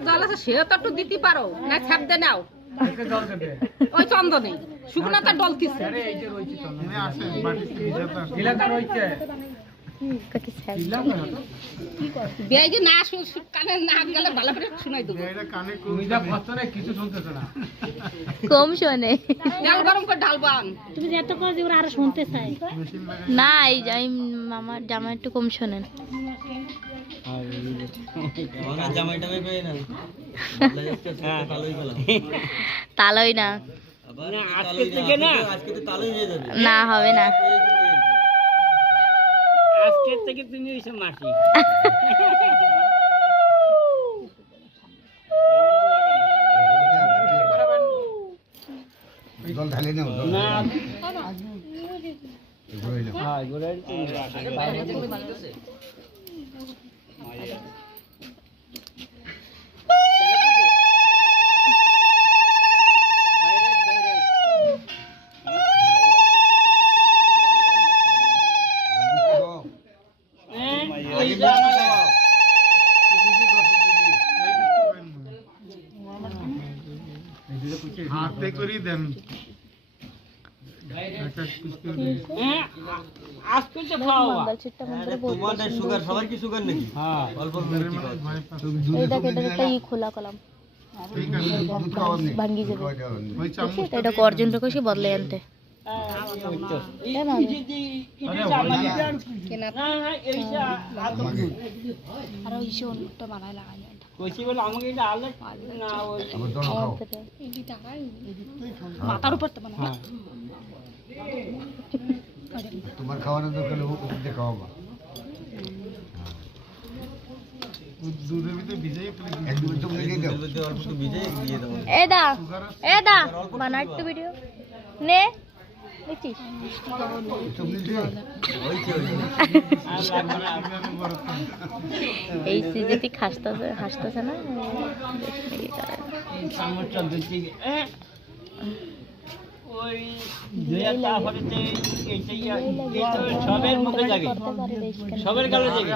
জল আছে সেও তো একটু দিতে পারো না ছাপ দে নাও ওই চন্দনে শুকনা তার ডলতিছে বেগে না কানে না গেলে ভালো করে শুনাই দেবো কম শোনে ডাল গরম করে ঢালবান তুমি এত করে দিও আর শুনতে চাই না এই যাই আমার জামা একটু কম শোনেন তালই না না হবে না আজকে থেকে তুমি হইছো মাসি জল ঢালে নাও না হাতে করি দেন আজকে তো খাওয়া তোমাদের সুগার সবার কি সুগার নাকি হ্যাঁ অল্প এই দেখ এটা একটা খোলা কলম ভাঙ্গি যাবে এটা অর্জুন রেখে বদলে আনতে মাথার উপর তোমার খাওয়ানোর দরকার খাওয়াবা বানাট্টু ভিডিও নে এই সিজেতে হাসতেছে না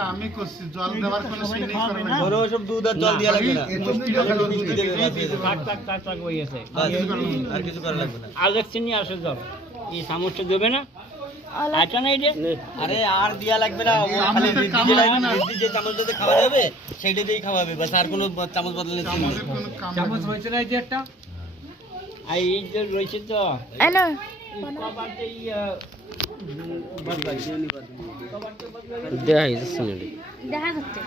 আমি করছি জল দেওয়ার কোনো সিনি করে না ধরো সব দুধ আর জল দিয়া লাগবে না আর কিছু করা লাগবে না আর এক চিনি আসে জল এই চামচটা দেবে না আটা নাই রে আরে আর দিয়া লাগবে না খালি রিদ্ধি যে চামচটাতে খাওয়া যাবে সেইটা দিয়েই খাওয়াবে বাস আর কোনো চামচ বদলে চামচ রয়েছে না এই যে একটা আর এই যে রয়েছে তো না দেখা যাচ্ছে দেখা যাচ্ছে